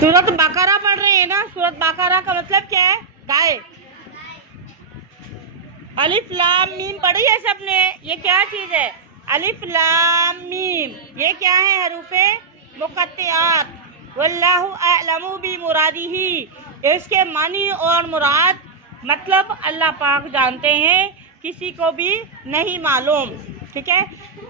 सूरत बकरा पढ़ रहे हैं ना। सूरत बकरा का मतलब क्या है? गाय। अलिफ लाम मीम पढ़ी है सबने? ये क्या चीज है? अलिफ लाम मीम, ये क्या है? हरूफे मुक़त्तिआत। वल्लाहु अअलमु बि मुरादिही, इसके मानी और मुराद मतलब अल्लाह पाक जानते हैं, किसी को भी नहीं मालूम। ठीक है।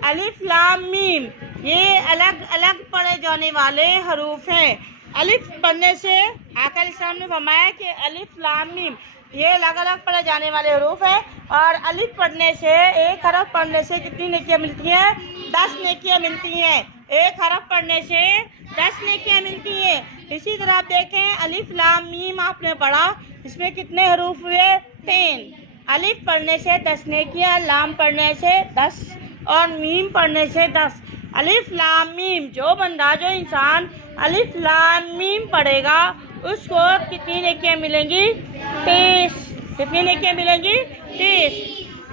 अलिफ लाम मीम ये अलग अलग पढ़े जाने वाले हरूफ हैं। अलिफ पढ़ने से आका अलैहिस्सलाम ने फरमाया कि अलिफ लाम मीम ये अलग अलग पढ़े जाने वाले हरूफ हैं, और अलिफ पढ़ने से, एक हरफ पढ़ने से कितनी नेकियां मिलती हैं? 10 नेकियां मिलती हैं। एक हरफ पढ़ने से 10 नेकियां मिलती हैं। इसी तरह आप देखें, अलिफ लाम मीम आपने पढ़ा, इसमें कितने हरूफ हुए? 3। अलिफ पढ़ने से 10 नेकियां, लाम पढ़ने से 10 और मीम पढ़ने से 10। अलिफ लाम मीम, जो बंदा, जो इंसान अलिफ लाम मीम पढ़ेगा उसको कितनी नेकियां मिलेंगी? 30। कितनी नेकियां मिलेंगी? 30।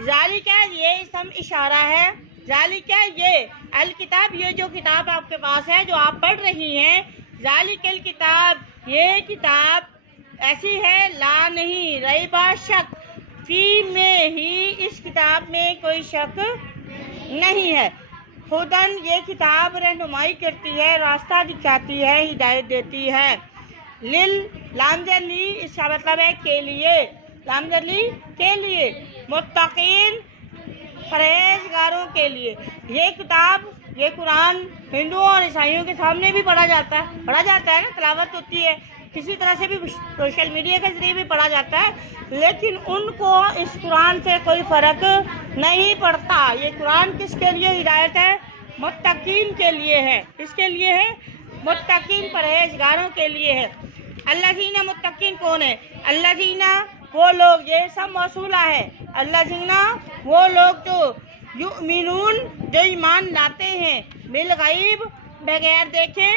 ज़ालिका, ये इसम इशारा है। ज़ालिका, ये अल किताब, ये जो किताब आपके पास है, जो आप पढ़ रही हैं, ज़ालिकल किताब, ये किताब ऐसी है, ला नहीं, रैबा शक, फी में ही, इस किताब में कोई शक नहीं है। खुदन, ये किताब रहनुमाई करती है, रास्ता दिखाती है, हिदायत देती है। लिल, लामजली, इसका मतलब है के लिए, लामजली के लिए, मुत्तकीन, परहेजगारों के लिए। ये किताब, ये कुरान हिंदुओं और ईसाइयों के सामने भी पढ़ा जाता है ना, तिलावत होती है, किसी तरह से भी सोशल मीडिया के जरिए भी पढ़ा जाता है, लेकिन उनको इस कुरान से कोई फ़र्क नहीं पड़ता। ये कुरान किसके लिए हिदायत है? मुत्तकीन के लिए है। किसके लिए है? मुत्तकीन, परहेजगारों के लिए है। अल्लाज़ीना, मुत्तकीन कौन है? अल्लाज़ीना, वो लोग, ये सब मौसूला है। अल्लाज़ीना, वो लोग जो युमिनून, जो ईमान लाते हैं, बिल गैब, बगैर देखे,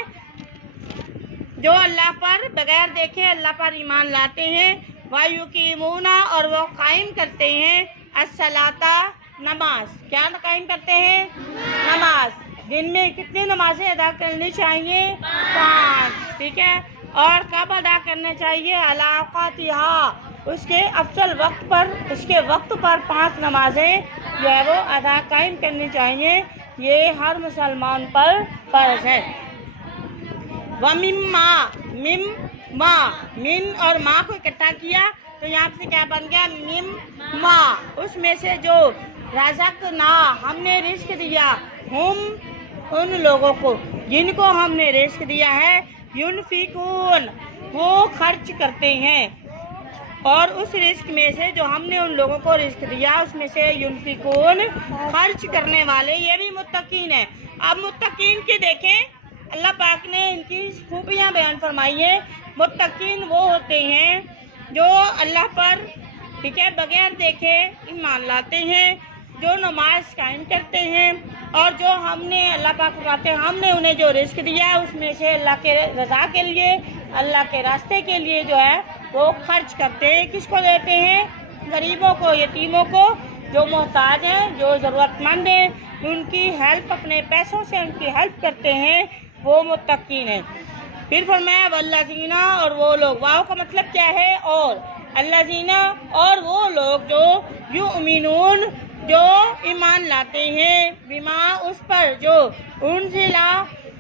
जो अल्लाह पर बगैर देखे अल्लाह पर ईमान लाते हैं। वायुकीमूना, और वो कायम करते हैं, अस्सलाता, नमाज। क्या कायम करते हैं? नमाज। दिन में कितनी नमाजें अदा करनी चाहिए? 5। ठीक है। और कब अदा करना चाहिए? अला औक़ातिहा, उसके अफजल वक्त पर, उसके वक्त पर 5 नमाजें जो है वो अदा कायम करनी चाहिए। ये हर मुसलमान पर फर्ज है। वमिम्मा, मिम मा, मिन और माँ को इकट्ठा किया तो यहाँ से क्या बन गया? मिम मा, उसमें से जो रज़क़ ना, हमने रिस्क दिया, हम, उन लोगों को जिनको हमने रिस्क दिया है, युनफिकून, वो खर्च करते हैं, और उस रिस्क में से, जो हमने उन लोगों को रिस्क दिया उसमें से युनफिकून, खर्च करने वाले, ये भी मुत्तकीन है। अब मुत्तकीन की देखें, अल्लाह पाक ने इनकी खूबियाँ बयान फरमाई है। मुत्तकीन वो होते हैं जो अल्लाह पर, ठीक है, बगैर देखे ईमान लाते हैं, जो नमाज कायम करते हैं, और जो हमने, अल्लाह पाक फरमाते हैं, हमने उन्हें जो रिस्क दिया है उसमें से अल्लाह के रज़ा के लिए, अल्लाह के रास्ते के लिए जो है वो खर्च करते हैं। किसको देते हैं? गरीबों को, यतीमों को, जो मोहताज हैं, जो ज़रूरतमंद हैं, उनकी हेल्प, अपने पैसों से उनकी हेल्प करते हैं, वो मुत्तकीन है। फिर फरमाया वल्लज़ीना, और वो लोग, वाव का मतलब क्या है? और, अल्लज़ीना, और वो लोग जो युमिनून, जो ईमान लाते हैं, बिमा, उस पर जो उनजिला,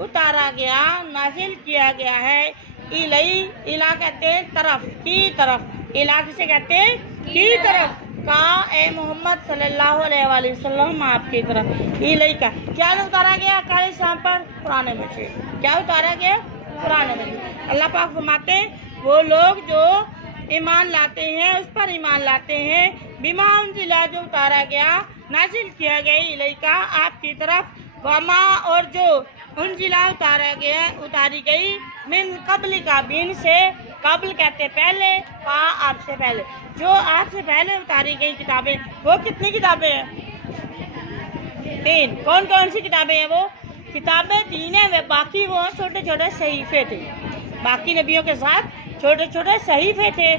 उतारा गया, नाजिल किया गया है, इलई, इला कहते हैं तरफ, की तरफ, इला किसे कहते हैं? की तरफ, का, ए मोहम्मद सल्लल्लाहु अलैहि वसल्लम, आपकी तरफ, इलई का क्या उतारा गया? काले शाम पर कुरान मजीद। क्या उतारा गया? कुरान मजीद। अल्लाह पाक फरमाते हैं वो लोग जो ईमान लाते हैं, उस पर ईमान लाते हैं, बिमा उनजिला, जो उतारा गया, नाजिल किया गया, इलैका, आपकी तरफ, वमा, और जो उनजिला, उतारा गया, उतारी गई, मिन कब्ल का, बिन से, कब्ल कहते पहले, का आपसे पहले, जो आपसे पहले उतारी गई किताबें, वो कितनी किताबें हैं? 3। कौन कौन सी किताबें हैं? वो किताबें 3 हैं, वे बाकी वो छोटे छोटे सहीफे थे। बाकी नबियों के साथ छोटे छोटे सहीफे थे।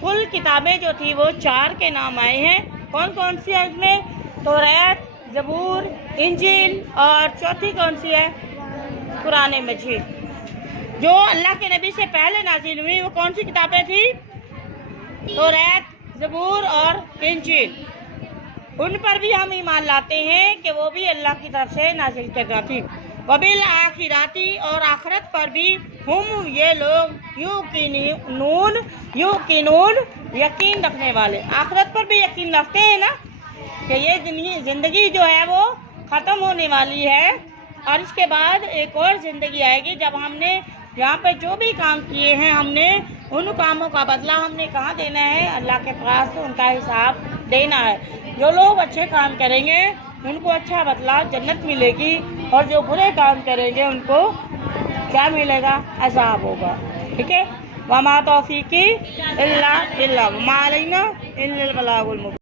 कुल किताबें जो थी वो 4 के नाम आए हैं। कौन कौन सी है इसमें? तौरात, ज़बूर, इंजील, और चौथी कौन सी है? कुरान मजीद। جو اللہ کے نبی سے پہلے نازل ہوئی وہ کون سی کتابیں تھی؟ تورات، زبور اور انجیل. ان پر بھی ہم ایمان لاتے ہیں کہ وہ بھی اللہ کی طرف سے نازل کردہ تھی. وبالآخراتی اور آخرت پر بھی ہم یہ لوگ یوقنون یقین رکھنے والے. آخرت پر بھی یقین رکھتے ہیں نا کہ یہ زندگی جو ہے وہ ختم ہونے والی ہے اور اس کے بعد ایک اور زندگی آئے گی جب ہم نے یہاں پہ جو بھی کام کیے ہیں ہم نے ان کاموں کا بدلہ ہم نے کہاں دینا ہے؟ اللہ کے پاس ان کا حساب دینا ہے. جو لوگ اچھے کام کریں گے ان کو اچھا بدلہ جنت ملے گی اور جو برے کام کریں گے ان کو کیا ملے گا؟ عذاب ہوگا. ٹھیک ہے. وما توفیقی الا باللہ وما علینا الا البلاغ المبین.